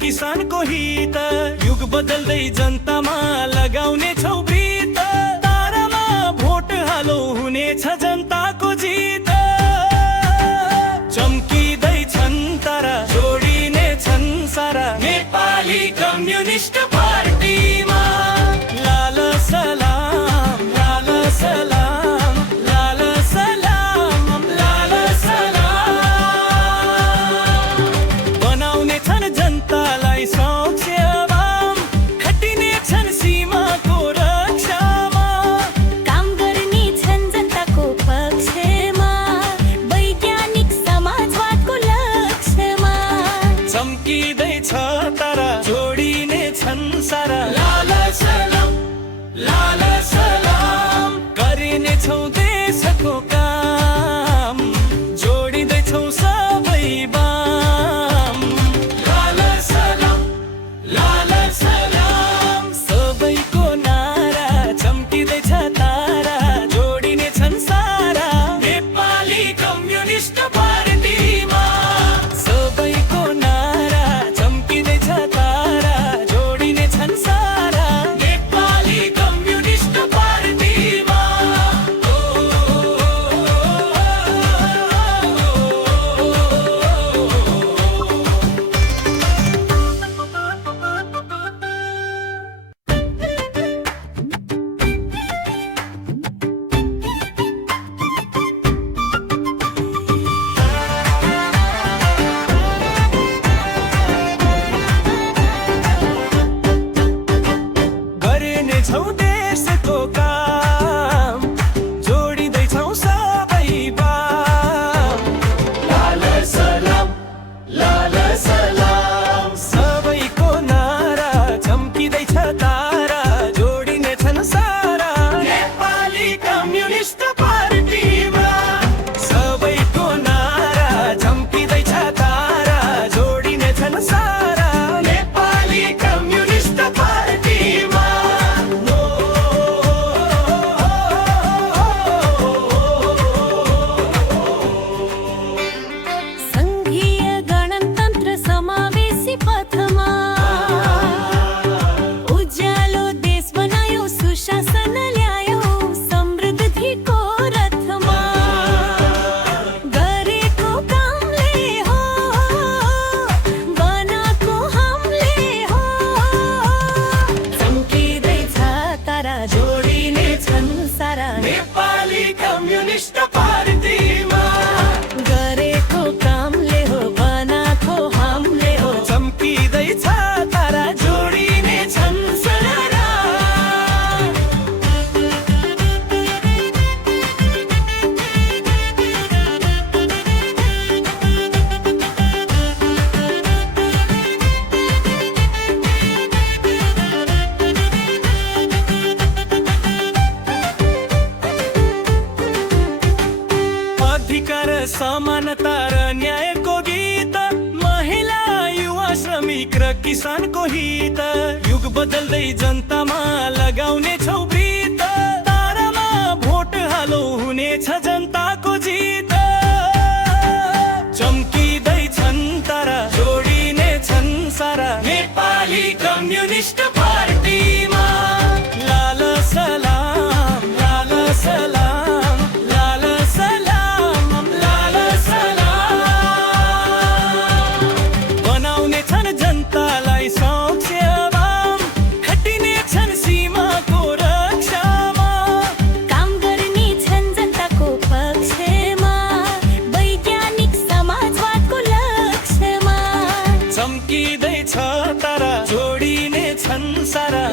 किसानको हित युग बदल्दै जनतामा लगाउने छौ ब्रीत तारामा भोट हालो हुनेछ जनताको जित चम्किँदै छन् तारा जोडिने छन् सारा नेपाली कम्युनिस्ट पार्टीमा लाल सलाम लाल सलाम लाल सलाम लाल सलाम बनाउने छन् जनतालाई सौख्यवान खटिने छन् सीमाको रक्षामा काम गर्ने छन् जनताको पक्षमा वैज्ञानिक समाजवादको लक्ष्यमा चम्किँदै छ तारा जोडिने छन् सारा लाल सलाम लाल सलाम गरिने छौ देशको काम जोडिँदैछौ सबै बाम लाल सलाम लाल सलाम सबैको नारा चम्किँदैछ तारा जोडिने छन् सारा नेपाली कम्युनिस्ट पार्टीमा सबैको नारा चम्किँदैछ तारा जोडिने छन् सारा नेपाली कम्युनिस्ट पार्टीमा गर्ने छौ देशको काम जोडिँदैछौ सबै बाम लाल सलाम सबैको नारा चम्किँदैछ तारा जोडिने छन् सारा नेपाली कम्युनिस्ट पार्टीमा सबैको नारा चम्किँदैछ तारा जोडिने छन् सारा नेपाली कम्युनिस्ट पार्टीमा संघीय गणतन्त्र समावेशी पथमा उज्यालो देश बनायो सुशासन ल्यायो समृद्धिको रथमा गरेको कामले हो बनाएको हामीले हो चम्किँदैछ तारा जोडिने छन् सारा नेपाली कम्युनिस्ट पार्टीमा गरेको कामले हो बनाएको हामीले हो चम्किँदैछ तारा जोडिने छन् सारा अधिकार समानता र न्यायको गीत महिला युवा श्रमिक र किसानको हित युग बदल्दै जनतामा लगाउने छौ ब्रीत तारामा भोट हालो हुनेछ जनताको जित चम्किँदै छन् तारा जोडिने छन् सारा नेपाली कम्युनिस्ट पार्टीमा लाल सलाम लाल सलाम लाल सलाम लाल सलाम बनाउने छन् जनतालाई सौख्यवान खटिने छन् सीमाको रक्षामा काम गर्ने छन् जनताको पक्षमा वैज्ञानिक समाजवादको लक्ष्यमा चम्किँदै छ तारा जोडिने छन् सारा